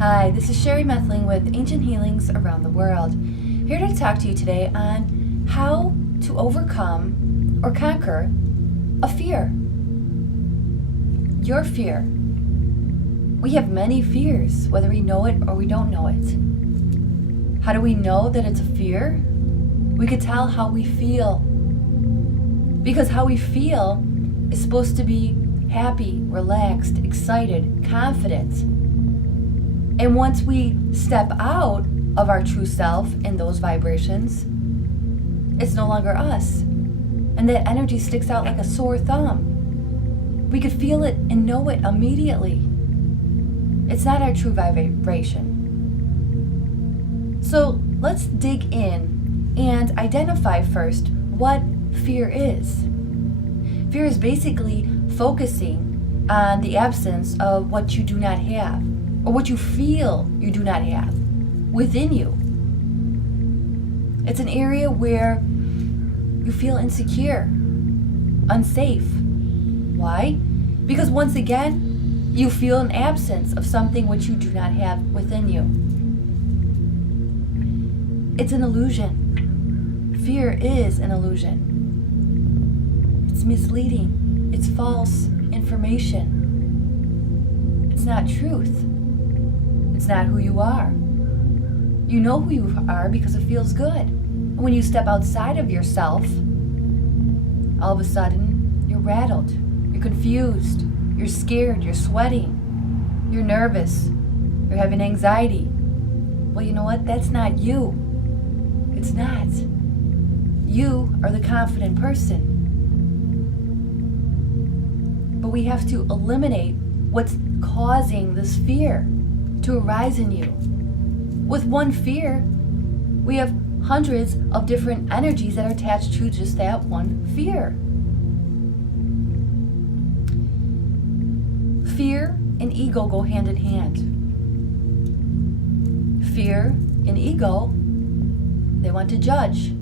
Hi, this is Sherry Methling with Ancient Healings Around the World, here to talk to you today on how to overcome or conquer a fear. Your fear. We have many fears, whether we know it or we don't know it. How do we know that it's a fear? We could tell how we feel. Because how we feel is supposed to be happy, relaxed, excited, confident. And once we step out of our true self in those vibrations, it's no longer us. And that energy sticks out like a sore thumb. We could feel it and know it immediately. It's not our true vibration. So let's dig in and identify first what fear is. Fear is basically focusing on the absence of what you do not have, or what you feel you do not have within you. It's an area where you feel insecure, unsafe. Why? Because once again, you feel an absence of something which you do not have within you. It's an illusion. Fear is an illusion. It's misleading. It's false information. It's not truth. It's not who you are. You know who you are because it feels good. And when you step outside of yourself, all of a sudden, you're rattled. You're confused. You're scared. You're sweating. You're nervous. You're having anxiety. Well, you know what? That's not you. It's not. You are the confident person. But we have to eliminate what's causing this fear to arise in you. With one fear, we have hundreds of different energies that are attached to just that one fear. Fear and ego go hand in hand. Fear and ego, they want to judge.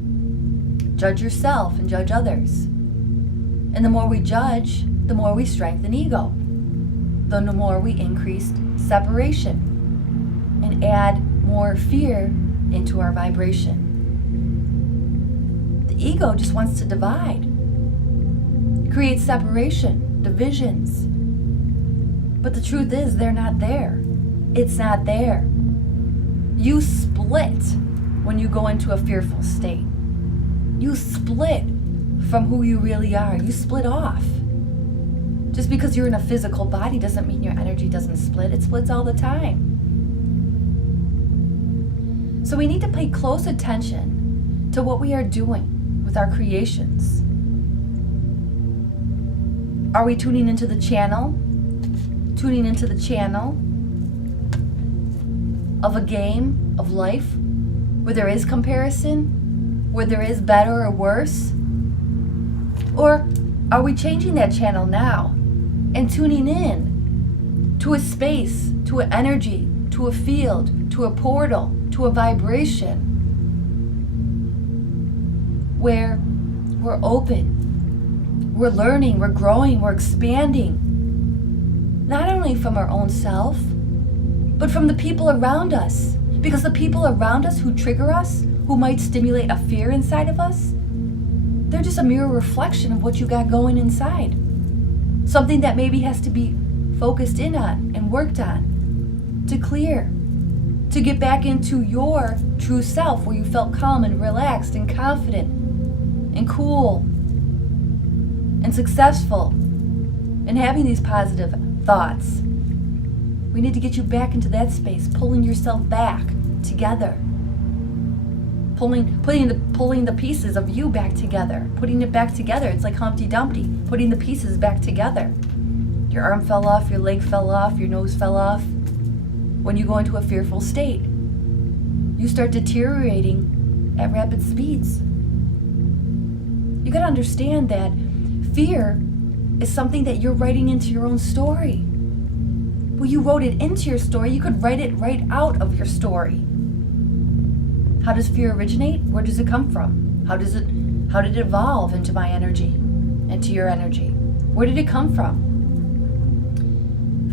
Judge yourself and judge others. And the more we judge, the more we strengthen ego. The more we increase separation and add more fear into our vibration. The ego just wants to divide, create separation, divisions. But the truth is, they're not there. It's not there. You split when you go into a fearful state. You split from who you really are. You split off. Just because you're in a physical body doesn't mean your energy doesn't split. It splits all the time. So we need to pay close attention to what we are doing with our creations. Are we tuning into the channel? Tuning into the channel of a game of life where there is comparison, where there is better or worse? Or are we changing that channel now and tuning in to a space, to an energy, to a field, to a portal, to a vibration where we're open, we're learning, we're growing, we're expanding, not only from our own self, but from the people around us. Because the people around us who trigger us, who might stimulate a fear inside of us, they're just a mirror reflection of what you got going inside. Something that maybe has to be focused in on and worked on to clear, to get back into your true self where you felt calm and relaxed and confident and cool and successful and having these positive thoughts. We need to get you back into that space, pulling yourself back together. Pulling the pieces of you back together, putting it back together. It's like Humpty Dumpty, putting the pieces back together. Your arm fell off, your leg fell off, your nose fell off. When you go into a fearful state, you start deteriorating at rapid speeds. You got to understand that fear is something that you're writing into your own story. Well, you wrote it into your story, you could write it right out of your story. How does fear originate? Where does it come from? How did it evolve into my energy, into your energy? Where did it come from?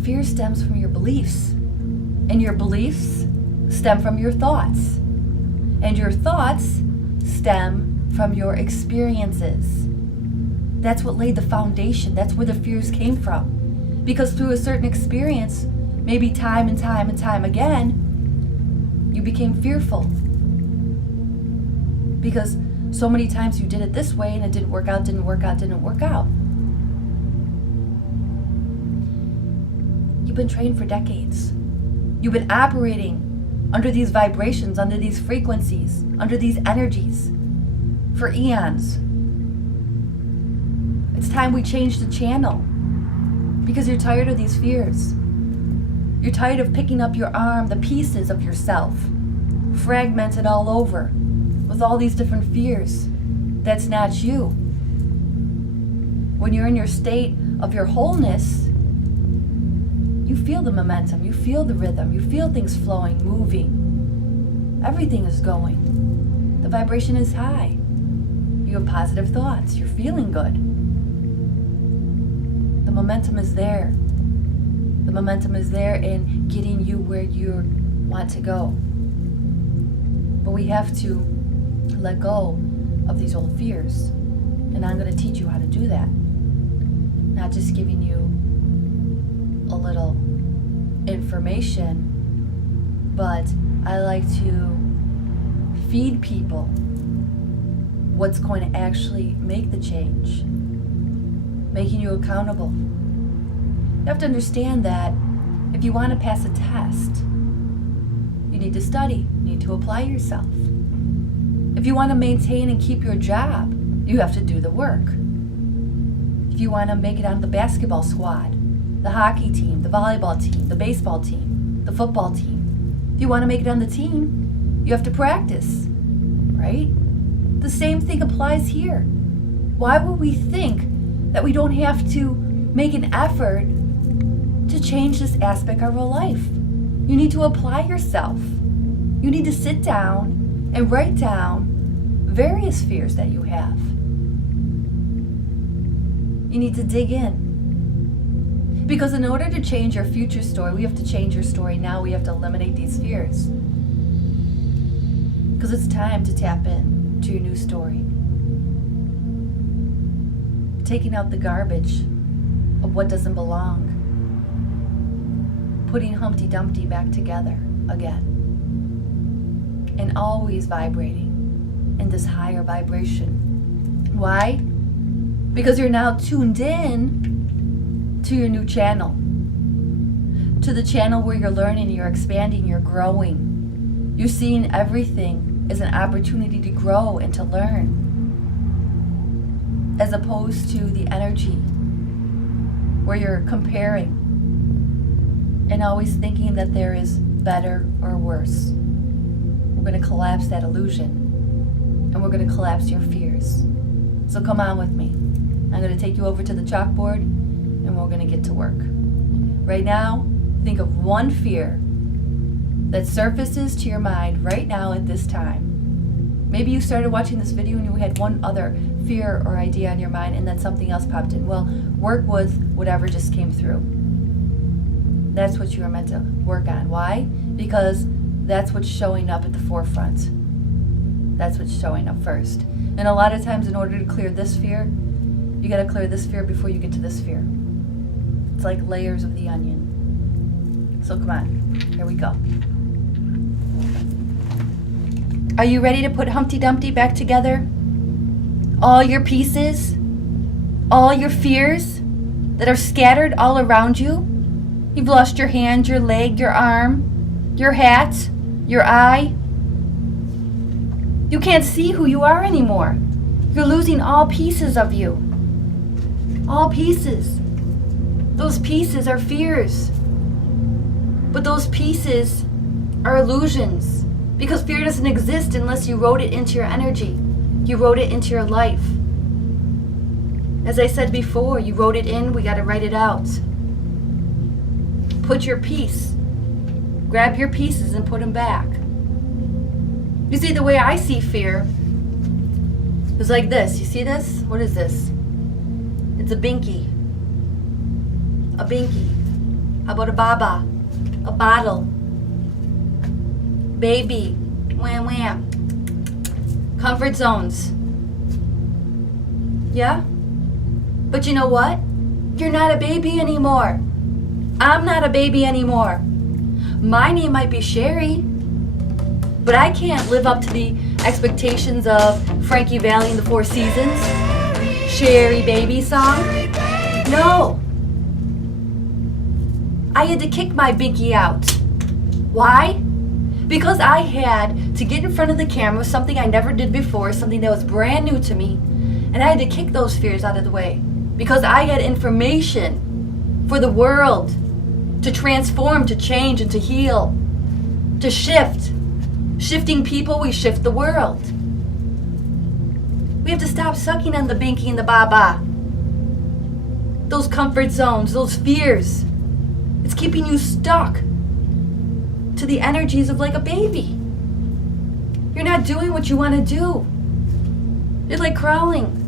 Fear stems from your beliefs. And your beliefs stem from your thoughts. And your thoughts stem from your experiences. That's what laid the foundation. That's where the fears came from. Because through a certain experience, maybe time and time and time again, you became fearful. Because so many times you did it this way and it didn't work out, didn't work out, didn't work out. You've been trained for decades. You've been operating under these vibrations, under these frequencies, under these energies for eons. It's time we change the channel because you're tired of these fears. You're tired of picking up your arm, the pieces of yourself, fragmented all over with all these different fears. That's not you. When you're in your state of your wholeness, you feel the momentum, you feel the rhythm, you feel things flowing, moving. Everything is going. The vibration is high. You have positive thoughts. You're feeling good. The momentum is there. The momentum is there in getting you where you want to go. But we have to let go of these old fears. And I'm going to teach you how to do that. Not just giving you a little information, but I like to feed people what's going to actually make the change, making you accountable. You have to understand that if you want to pass a test, you need to study, you need to apply yourself. If you want to maintain and keep your job, you have to do the work. If you want to make it on the basketball squad, the hockey team, the volleyball team, the baseball team, the football team, if you want to make it on the team, you have to practice, right? The same thing applies here. Why would we think that we don't have to make an effort to change this aspect of our life? You need to apply yourself. You need to sit down and write down various fears that you have. You need to dig in. Because in order to change your future story, we have to change your story now. We have to eliminate these fears. Because it's time to tap in to your new story. Taking out the garbage of what doesn't belong. Putting Humpty Dumpty back together again. And always vibrating in this higher vibration. Why? Because you're now tuned in to your new channel. To the channel where you're learning, you're expanding, you're growing. You're seeing everything as an opportunity to grow and to learn. As opposed to the energy where you're comparing and always thinking that there is better or worse. We're going to collapse that illusion. And we're going to collapse your fears. So come on with me. I'm going to take you over to the chalkboard and we're going to get to work. Right now, think of one fear that surfaces to your mind right now at this time. Maybe you started watching this video and you had one other fear or idea on your mind and then something else popped in. Well, work with whatever just came through. That's what you were meant to work on. Why? Because that's what's showing up at the forefront. That's what's showing up first. And a lot of times in order to clear this fear, you got to clear this fear before you get to this fear. It's like layers of the onion. So come on, here we go. Are you ready to put Humpty Dumpty back together? All your pieces, all your fears that are scattered all around you. You've lost your hand, your leg, your arm, your hat, your eye. You can't see who you are anymore. You're losing all pieces of you. All pieces. Those pieces are fears. But those pieces are illusions. Because fear doesn't exist unless you wrote it into your energy. You wrote it into your life. As I said before, you wrote it in, we got to write it out. Put your piece. Grab your pieces and put them back. You see, the way I see fear is like this. You see this? What is this? It's a binky. A binky. How about a baba? A bottle. baby, wham wham. Comfort zones. Yeah? But you know what? You're not a baby anymore. I'm not a baby anymore. My name might be Sherry, but I can't live up to the expectations of Frankie Valli and the Four Seasons. Sherry baby song. No. I had to kick my binky out. Why? Because I had to get in front of the camera, something I never did before, something that was brand new to me, and I had to kick those fears out of the way. Because I had information for the world to transform, to change, and to heal, to shift. Shifting people, we shift the world. We have to stop sucking on the binky and the baba. Those comfort zones, those fears. It's keeping you stuck to the energies of like a baby. You're not doing what you want to do. You're like crawling.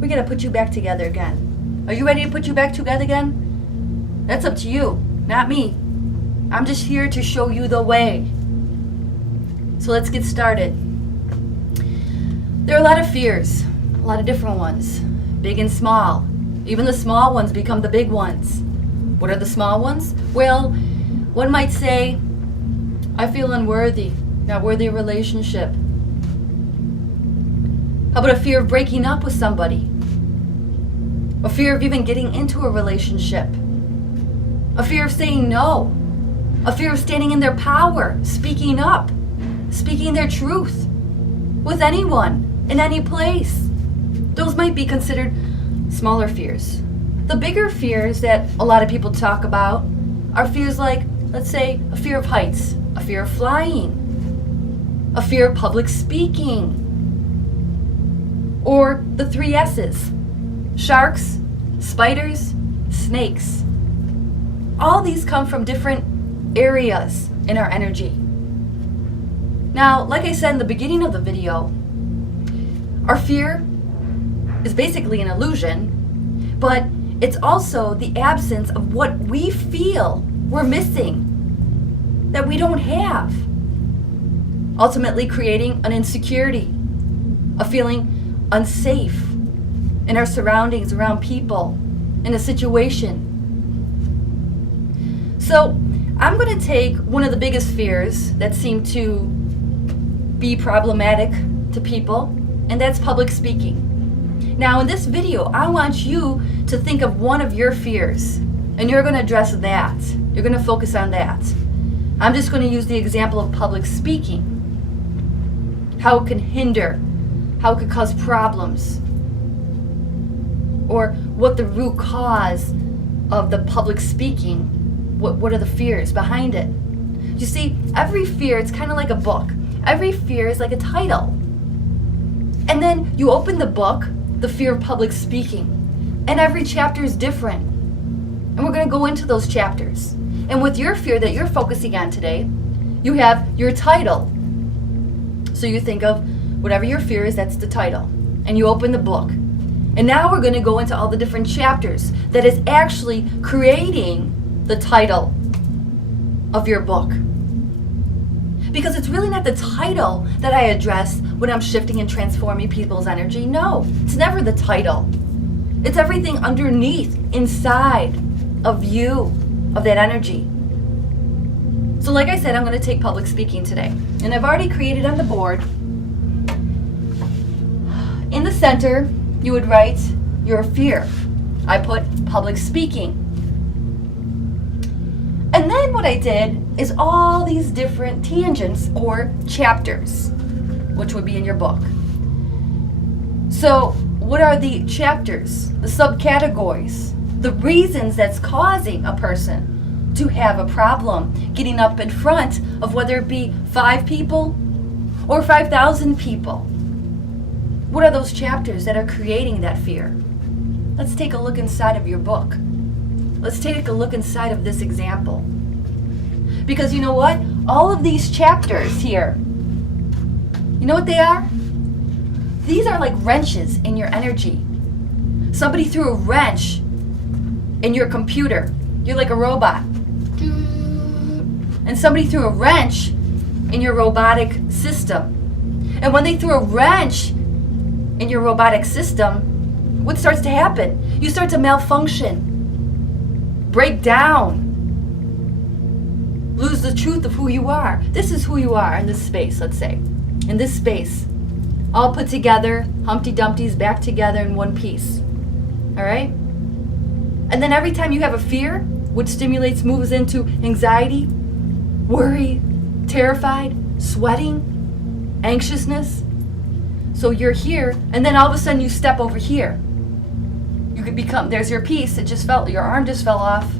We gotta put you back together again. Are you ready to put you back together again? That's up to you, not me. I'm just here to show you the way. So let's get started. There are a lot of fears, a lot of different ones, big and small. Even the small ones become the big ones. What are the small ones? Well, one might say, I feel unworthy, not worthy of a relationship. How about a fear of breaking up with somebody? A fear of even getting into a relationship? A fear of saying no? A fear of standing in their power, speaking up, speaking their truth with anyone, in any place? Those might be considered smaller fears. The bigger fears that a lot of people talk about are fears like, let's say, a fear of heights, a fear of flying, a fear of public speaking, or the 3 S's, sharks, spiders, snakes. All these come from different areas in our energy. Now, like I said in the beginning of the video, our fear is basically an illusion, but it's also the absence of what we feel we're missing, that we don't have. Ultimately creating an insecurity, a feeling unsafe in our surroundings, around people, in a situation. So I'm going to take one of the biggest fears that seem to be problematic to people, and that's public speaking. Now in this video, I want you to think of one of your fears, and you're going to address that. You're going to focus on that. I'm just going to use the example of public speaking. How it can hinder, how it could cause problems, or what the root cause of the public speaking, what are the fears behind it. You see, every fear, it's kind of like a book. Every fear is like a title. And then you open the book, The Fear of Public Speaking, and every chapter is different. And we're going to go into those chapters. And with your fear that you're focusing on today, you have your title. So you think of whatever your fear is, that's the title. And you open the book. And now we're going to go into all the different chapters that is actually creating the title of your book. Because it's really not the title that I address when I'm shifting and transforming people's energy. No, it's never the title. It's everything underneath, inside of you, of that energy. So like I said, I'm going to take public speaking today. And I've already created on the board. In the center, you would write your fear. I put public speaking. And then what I did is all these different tangents or chapters, which would be in your book. So what are the chapters, the subcategories, the reasons that's causing a person to have a problem getting up in front of whether it be 5 people or 5,000 people? What are those chapters that are creating that fear? Let's take a look inside of your book. Let's take a look inside of this example. Because you know what? All of these chapters here, you know what they are? These are like wrenches in your energy. Somebody threw a wrench in your computer. You're like a robot. and somebody threw a wrench in your robotic system. And when they threw a wrench in your robotic system, what starts to happen? You start to malfunction, break down, lose the truth of who you are. This is who you are in this space, let's say. In this space. All put together, Humpty Dumpty's back together in one piece. All right? And then every time you have a fear, which stimulates, moves into anxiety, worry, terrified, sweating, anxiousness. So you're here, and then all of a sudden you step over here. You could become, there's your piece, your arm just fell off.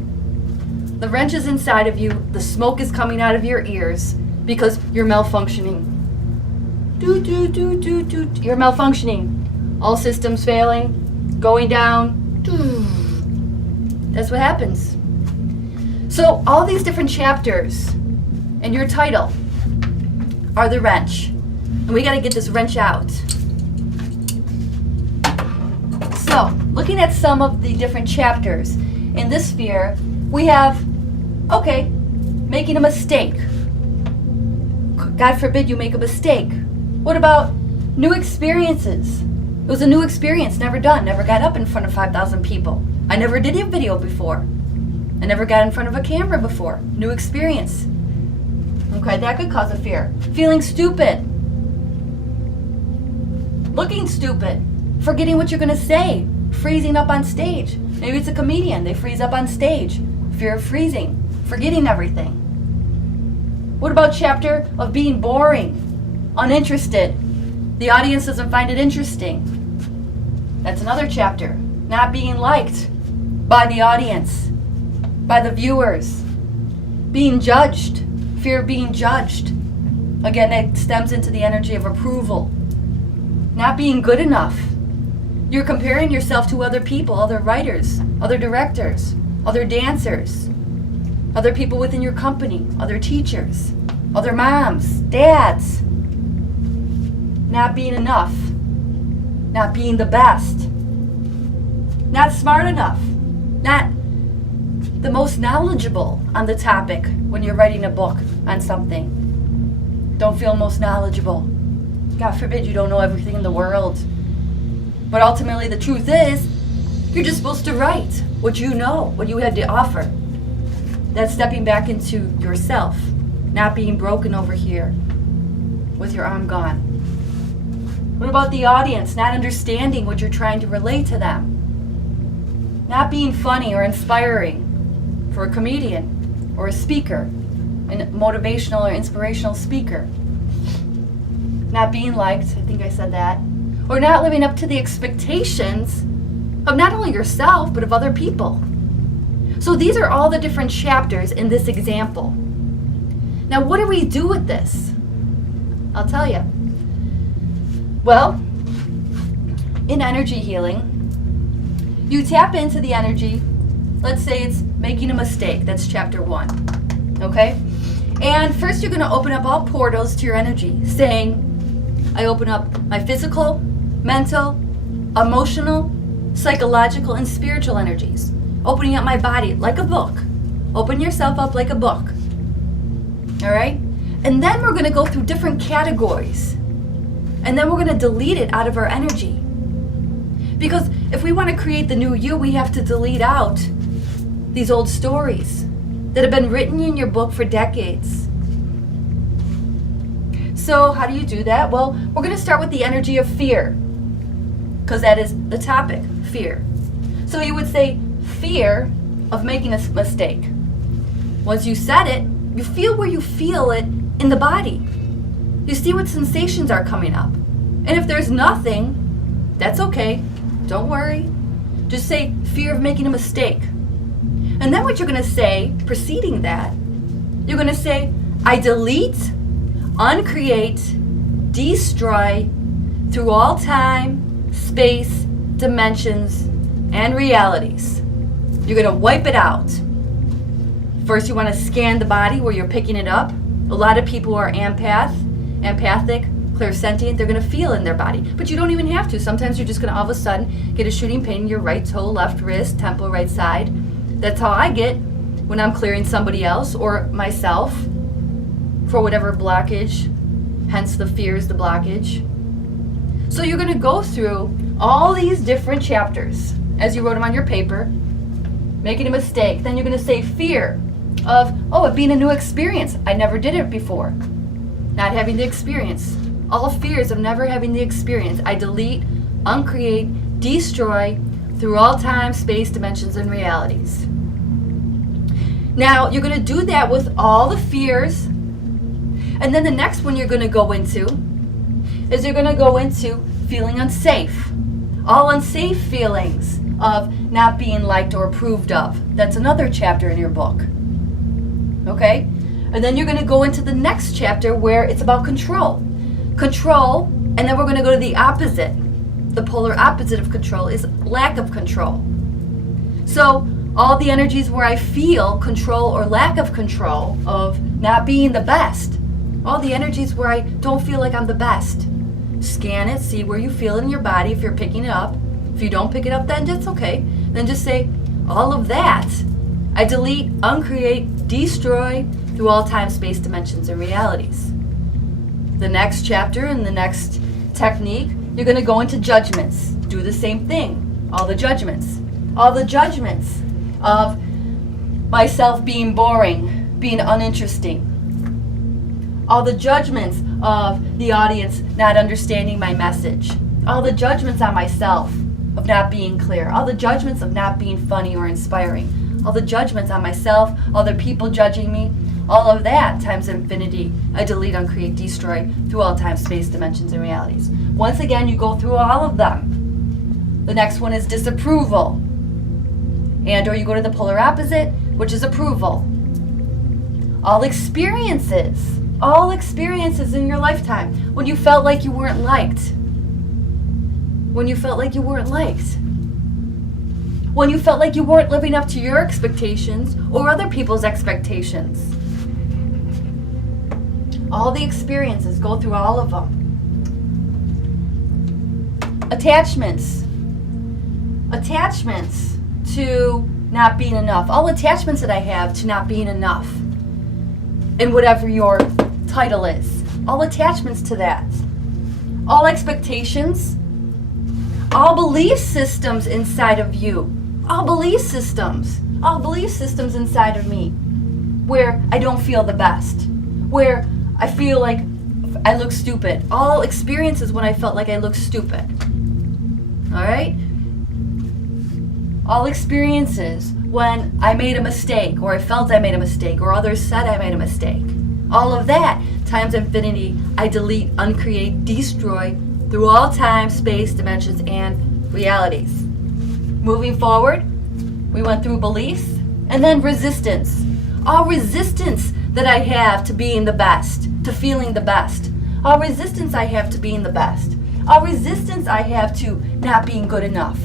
The wrench is inside of you, the smoke is coming out of your ears because you're malfunctioning. You're malfunctioning. All systems failing, going down. That's what happens. So all these different chapters in your title are the wrench. And we got to get this wrench out. So, looking at some of the different chapters in this sphere, we have, okay, making a mistake. God forbid you make a mistake. What about new experiences? It was a new experience, never done, never got up in front of 5,000 people. I never did a video before. I never got in front of a camera before. New experience. Okay, that could cause a fear. Feeling stupid. Looking stupid. Forgetting what you're going to say. Freezing up on stage. Maybe it's a comedian. They freeze up on stage. Fear of freezing. Forgetting everything. What about chapter of being boring? Uninterested. The audience doesn't find it interesting. That's another chapter. Not being liked by the audience, by the viewers. Being judged. Fear of being judged. Again, that stems into the energy of approval. Not being good enough. You're comparing yourself to other people, other writers, other directors, other dancers, other people within your company, other teachers, other moms, dads. Not being enough. Not being the best. Not smart enough. Not the most knowledgeable on the topic when you're writing a book on something. Don't feel most knowledgeable. God forbid you don't know everything in the world. But ultimately the truth is, you're just supposed to write what you know, what you have to offer. That's stepping back into yourself, not being broken over here with your arm gone. What about the audience not understanding what you're trying to relate to them? Not being funny or inspiring for a comedian or a speaker, a motivational or inspirational speaker. Not being liked, I think I said that. Or not living up to the expectations of not only yourself, but of other people. So these are all the different chapters in this example. Now, what do we do with this? I'll tell you. Well, in energy healing, you tap into the energy. Let's say it's making a mistake. That's chapter 1. Okay? And first you're going to open up all portals to your energy, saying, I open up my physical, mental, emotional, psychological, and spiritual energies. Opening up my body like a book. Open yourself up like a book. All right? And then we're going to go through different categories. And then we're going to delete it out of our energy. Because if we want to create the new you, we have to delete out these old stories that have been written in your book for decades. So how do you do that? Well, we're going to start with the energy of fear, because that is the topic, fear. So you would say fear of making a mistake. Once you said it, you feel where you feel it in the body. You see what sensations are coming up. And if there's nothing, that's okay. Don't worry. Just say fear of making a mistake. And then what you're going to say, preceding that, you're going to say, I delete, uncreate, destroy through all time, space, dimensions, and realities. You're going to wipe it out. First, you want to scan the body where you're picking it up. A lot of people are empathic, clairsentient. They're going to feel in their body. But you don't even have to. Sometimes you're just going to all of a sudden get a shooting pain in your right toe, left wrist, temple, right side. That's how I get when I'm clearing somebody else or myself for whatever blockage, hence the fear is the blockage. So you're going to go through all these different chapters as you wrote them on your paper, making a mistake. Then you're going to say fear of, oh, it being a new experience. I never did it before. Not having the experience. All fears of never having the experience. I delete, uncreate, destroy through all time, space, dimensions, and realities. Now, you're going to do that with all the fears. And then the next one you're going to go into is you're going to go into feeling unsafe. All unsafe feelings of not being liked or approved of. That's another chapter in your book. Okay? And then you're going to go into the next chapter where it's about control. Control, and then we're going to go to the opposite. The polar opposite of control is lack of control. So all the energies where I feel control or lack of control of not being the best. All the energies where I don't feel like I'm the best. Scan it, see where you feel it in your body if you're picking it up. If you don't pick it up, then that's okay. Then just say, all of that, I delete, uncreate, destroy through all time, space, dimensions, and realities. The next chapter and the next technique, you're going to go into judgments. Do the same thing. All the judgments. All the judgments of myself being boring, being uninteresting. All the judgments of the audience not understanding my message. All the judgments on myself of not being clear. All the judgments of not being funny or inspiring. All the judgments on myself, other people judging me. All of that times infinity. I delete, uncreate, destroy through all time, space, dimensions, and realities. Once again, you go through all of them. The next one is disapproval. And or you go to the polar opposite, which is approval. All experiences in your lifetime when you felt like you weren't liked. When you felt like you weren't liked. When you felt like you weren't living up to your expectations or other people's expectations. All the experiences, go through all of them. Attachments. Attachments to not being enough. All attachments that I have to not being enough. And whatever your title is. All attachments to that. All expectations. All belief systems inside of you. All belief systems. All belief systems inside of me. Where I don't feel the best. Where I feel like I look stupid. All experiences when I felt like I looked stupid. Alright? All experiences when I made a mistake, or I felt I made a mistake, or others said I made a mistake. All of that, times infinity, I delete, uncreate, destroy, through all time, space, dimensions, and realities. Moving forward, we went through beliefs, and then resistance. All resistance that I have to being the best, to feeling the best. All resistance I have to being the best. All resistance I have to not being good enough.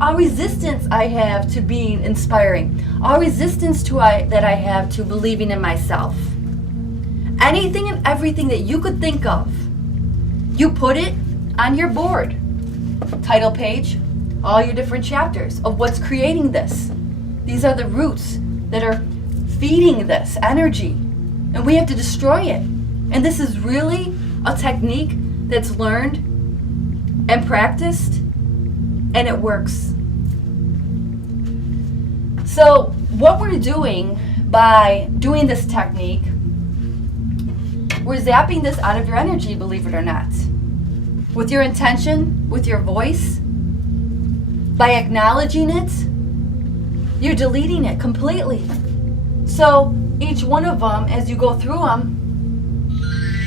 All resistance I have to being inspiring. All resistance that I have to believing in myself. Anything and everything that you could think of, you put it on your board. Title page, all your different chapters of what's creating this. These are the roots that are feeding this energy. And we have to destroy it. And this is really a technique that's learned and practiced, and it works. So what we're doing by doing this technique, we're zapping this out of your energy, believe it or not. With your intention, with your voice, by acknowledging it, you're deleting it completely. So each one of them, as you go through them,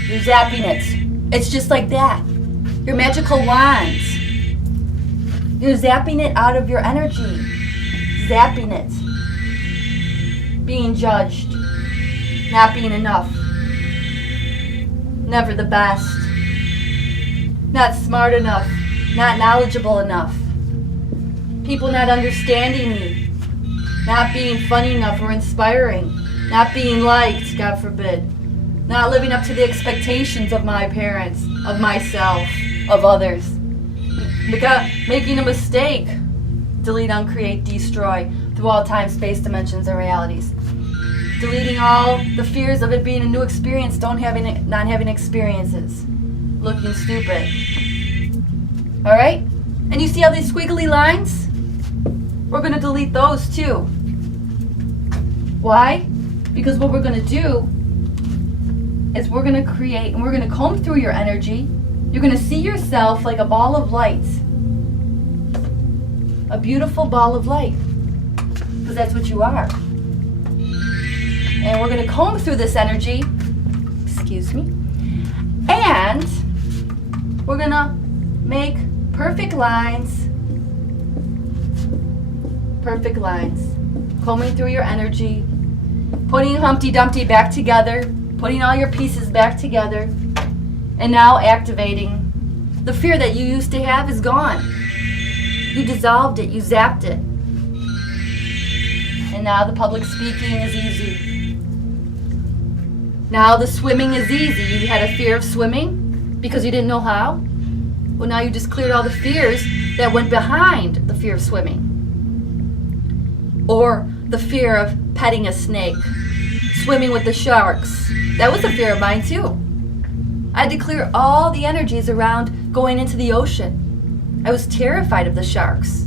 you're zapping it. It's just like that. Your magical wands. You're zapping it out of your energy. Zapping it. Being judged. Not being enough. Never the best. Not smart enough. Not knowledgeable enough. People not understanding me. Not being funny enough or inspiring. Not being liked, God forbid. Not living up to the expectations of my parents, of myself, of others. Making a mistake. Delete, uncreate, destroy through all time, space, dimensions, and realities. Deleting all the fears of it being a new experience, not having experiences. Looking stupid. Alright? And you see all these squiggly lines? We're going to delete those too. Why? Because what we're going to do is we're going to create, and we're going to comb through your energy. You're going to see yourself like a ball of light. A beautiful ball of light. Because that's what you are. And we're going to comb through this energy. Excuse me. And we're going to make perfect lines. Perfect lines. Combing through your energy. Putting Humpty Dumpty back together. Putting all your pieces back together. And now activating. The fear that you used to have is gone. You dissolved it. You zapped it. And now the public speaking is easy. Now the swimming is easy. You had a fear of swimming because you didn't know how. Well, now you just cleared all the fears that went behind the fear of swimming. Or the fear of petting a snake. Swimming with the sharks. That was a fear of mine too. I had to clear all the energies around going into the ocean. I was terrified of the sharks.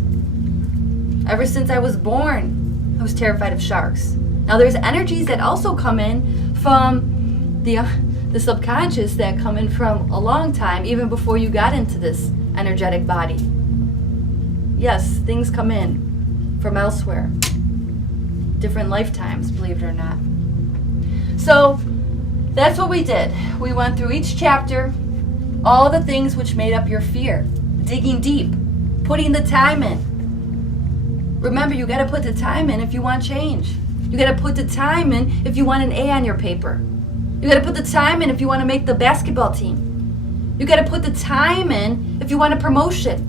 Ever since I was born, I was terrified of sharks. Now there's energies that also come in from the subconscious that come in from a long time, even before you got into this energetic body. Yes, things come in from elsewhere. Different lifetimes, believe it or not. So that's what we did. We went through each chapter, all the things which made up your fear, digging deep, putting the time in. Remember, you got to put the time in if you want change. You got to put the time in if you want an A on your paper. You got to put the time in if you want to make the basketball team. You got to put the time in if you want a promotion.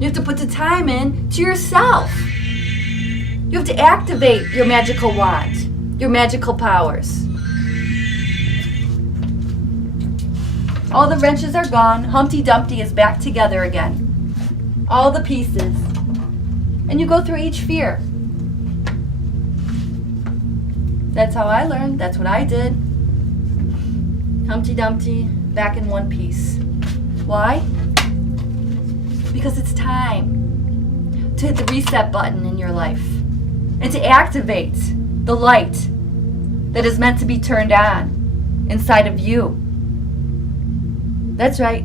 You have to put the time in to yourself. You have to activate your magical wand, your magical powers. All the wrenches are gone. Humpty Dumpty is back together again. All the pieces. And you go through each fear. That's how I learned. That's what I did. Humpty Dumpty, back in one piece. Why? Because it's time to hit the reset button in your life and to activate the light that is meant to be turned on inside of you. That's right.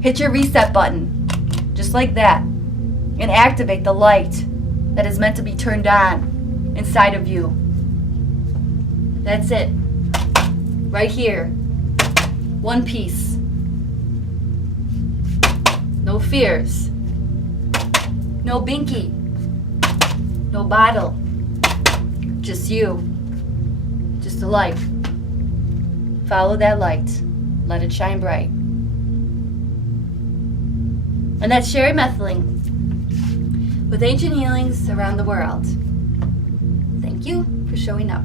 Hit your reset button, just like that, and activate the light that is meant to be turned on inside of you. That's it. Right here. One piece. No fears. No binky. No bottle. Just you. Just a light. Follow that light. Let it shine bright. And that's Sherry Methling with Ancient Healings around the world. Thank you for showing up.